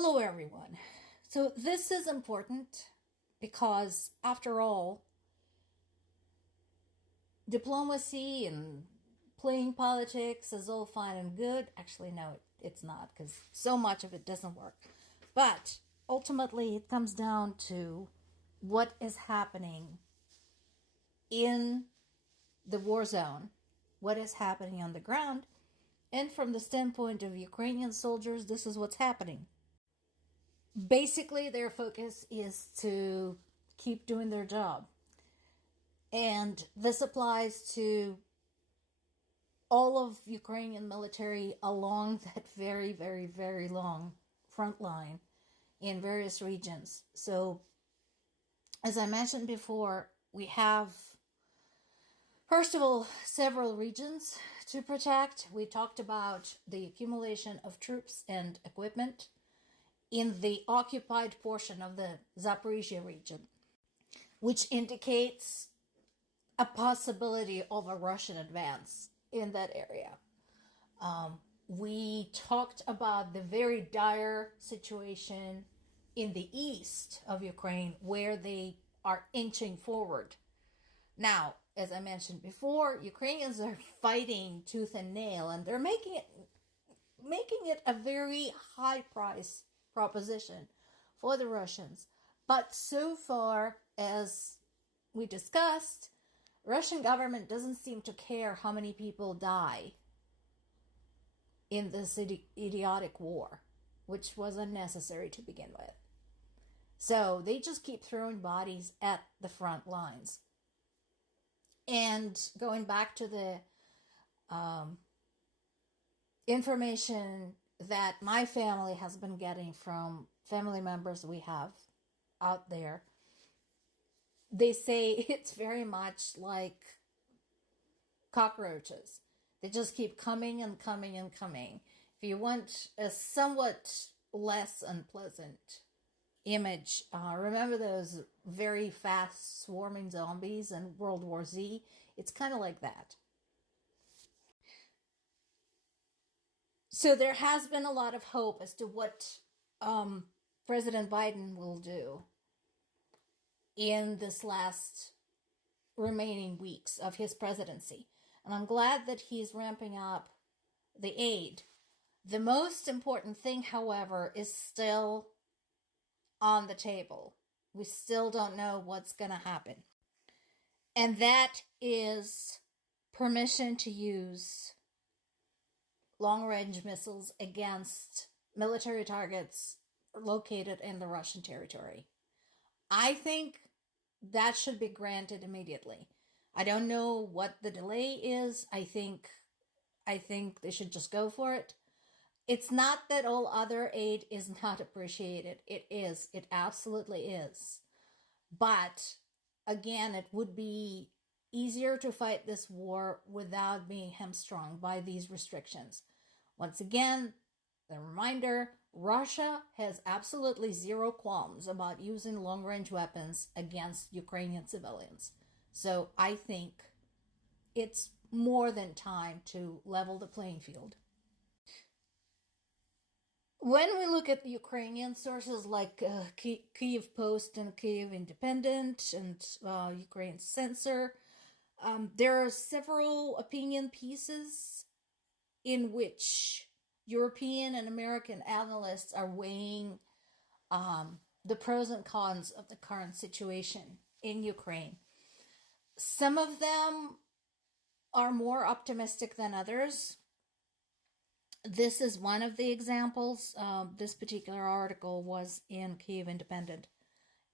Hello, everyone. So, this is important because, after all, diplomacy and playing politics is all fine and good. Actually, no, it's not, because so much of it doesn't work. But ultimately, it comes down to what is happening in the war zone, what is happening on the ground. And from the standpoint of Ukrainian soldiers, this is what's happening. Basically, their focus is to keep doing their job. And this applies to all of Ukrainian military along that very, very, very long front line in various regions. So, as I mentioned before, we have, first of all, several regions to protect. We talked about the accumulation of troops and equipment in the occupied portion of the Zaporizhia region, which indicates a possibility of a Russian advance in that area. We talked about the very dire situation in the east of Ukraine where they are inching forward. Now, as I mentioned before, Ukrainians are fighting tooth and nail, and they're making it a very high price proposition for the Russians. But so far, as we discussed, Russian government doesn't seem to care how many people die in this idiotic war, which was unnecessary to begin with. So they just keep throwing bodies at the front lines. And going back to the information that my family has been getting from family members we have out there, they say it's very much like cockroaches. They just keep coming and coming and coming. If you want a somewhat less unpleasant image, remember those very fast swarming zombies in World War Z? It's kind of like that. So there has been a lot of hope as to what President Biden will do in this last remaining weeks of his presidency. And I'm glad that he's ramping up the aid. The most important thing, however, is still on the table. We still don't know what's going to happen. And that is permission to use long-range missiles against military targets located in the Russian territory. I think that should be granted immediately. I don't know what the delay is. I think they should just go for it. It's not that all other aid is not appreciated. It is. It absolutely is. But again, it would be easier to fight this war without being hamstrung by these restrictions. Once again, the reminder, Russia has absolutely zero qualms about using long-range weapons against Ukrainian civilians. So I think it's more than time to level the playing field. When we look at the Ukrainian sources like Kyiv Post and Kyiv Independent and Ukraine Censor, there are several opinion pieces in which European and American analysts are weighing the pros and cons of the current situation in Ukraine. Some of them are more optimistic than others. This is one of the examples. This particular article was in Kyiv Independent.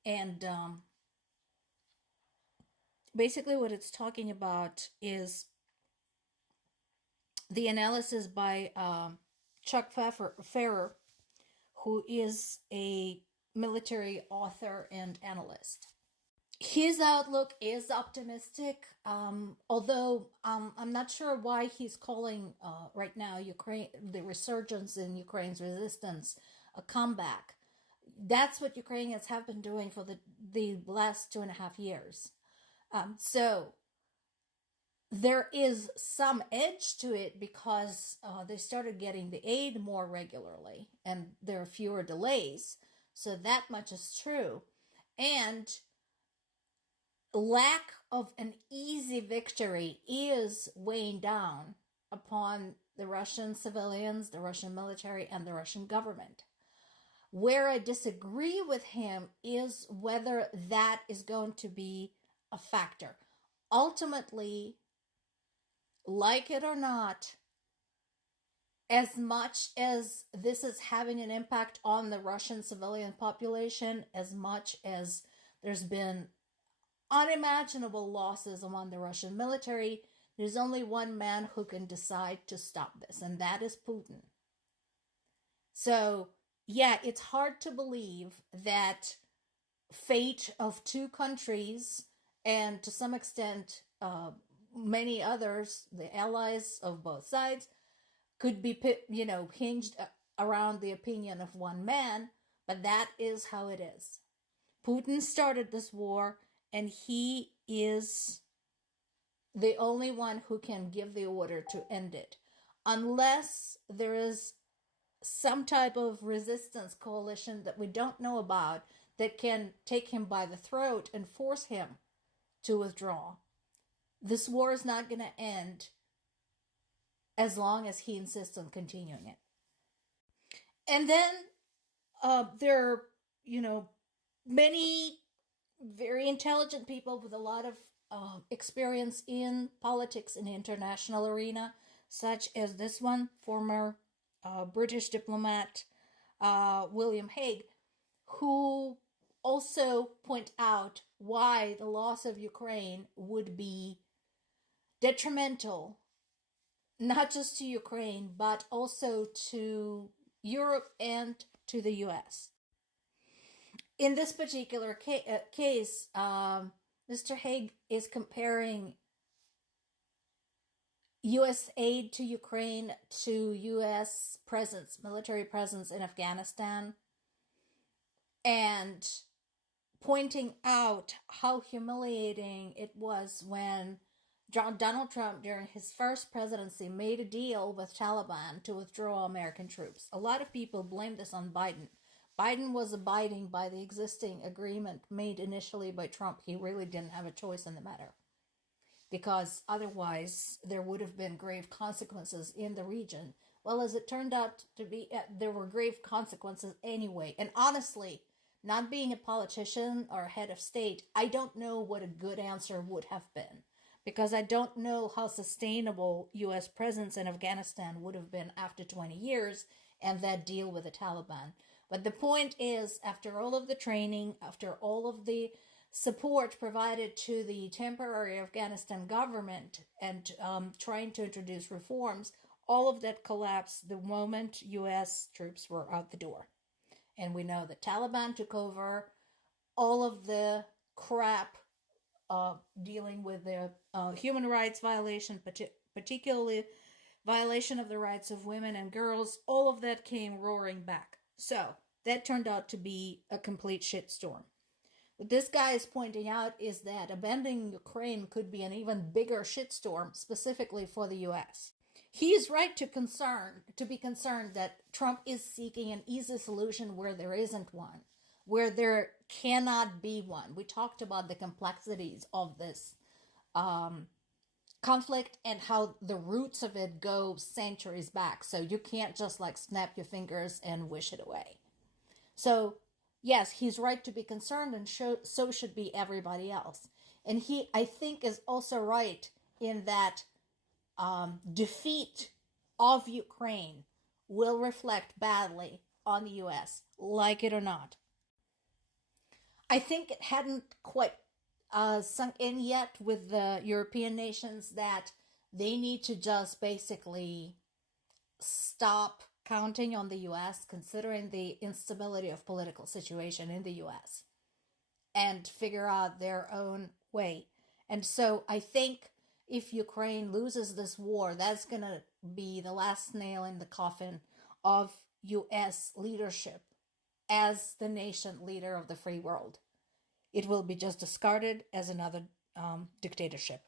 And basically what it's talking about is the analysis by Chuck Ferrer, who is a military author and analyst. His outlook is optimistic, although I'm not sure why he's calling right now the resurgence in Ukraine's resistance a comeback. That's what Ukrainians have been doing for the last 2.5 years. So there is some edge to it because they started getting the aid more regularly and there are fewer delays. So that much is true. And lack of an easy victory is weighing down upon the Russian civilians, the Russian military, and the Russian government. Where I disagree with him is whether that is going to be a factor. Ultimately, like it or not, as much as this is having an impact on the Russian civilian population, as much as there's been unimaginable losses among the Russian military, there's only one man who can decide to stop this, and that is Putin. So, yeah, it's hard to believe that fate of two countries and to some extent many others, the allies of both sides, could be hinged around the opinion of one man, but that is how it is. Putin started this war, and he is the only one who can give the order to end it, unless there is some type of resistance coalition that we don't know about that can take him by the throat and force him to withdraw. This war is not going to end as long as he insists on continuing it. And then there are, many very intelligent people with a lot of experience in politics in the international arena, such as this one, former British diplomat William Hague, who also point out why the loss of Ukraine would be detrimental, not just to Ukraine, but also to Europe and to the US. In this particular case, Mr. Hague is comparing US aid to Ukraine to US presence, military presence in Afghanistan, and pointing out how humiliating it was when Donald Trump, during his first presidency, made a deal with Taliban to withdraw American troops. A lot of people blame this on Biden. Biden was abiding by the existing agreement made initially by Trump. He really didn't have a choice in the matter, because otherwise there would have been grave consequences in the region. Well, as it turned out to be, there were grave consequences anyway. And honestly, not being a politician or a head of state, I don't know what a good answer would have been, because I don't know how sustainable U.S. presence in Afghanistan would have been after 20 years and that deal with the Taliban. But the point is, after all of the training, after all of the support provided to the temporary Afghanistan government and trying to introduce reforms, all of that collapsed the moment U.S. troops were out the door. And we know the Taliban took over all of the crap dealing with the human rights violation, particularly violation of the rights of women and girls. All of that came roaring back. So that turned out to be a complete shitstorm. What this guy is pointing out is that abandoning Ukraine could be an even bigger shitstorm, specifically for the U.S. He is right to be concerned that Trump is seeking an easy solution where there isn't one, where there cannot be one. We talked about the complexities of this conflict and how the roots of it go centuries back. So you can't just snap your fingers and wish it away. So yes, he's right to be concerned, and so should be everybody else. And he, I think, is also right in that defeat of Ukraine will reflect badly on the U.S., like it or not. I think it hadn't quite sunk in yet with the European nations that they need to just basically stop counting on the U.S., considering the instability of political situation in the U.S., and figure out their own way. And so I think if Ukraine loses this war, that's going to be the last nail in the coffin of U.S. leadership as the nation leader of the free world. It will be just discarded as another dictatorship.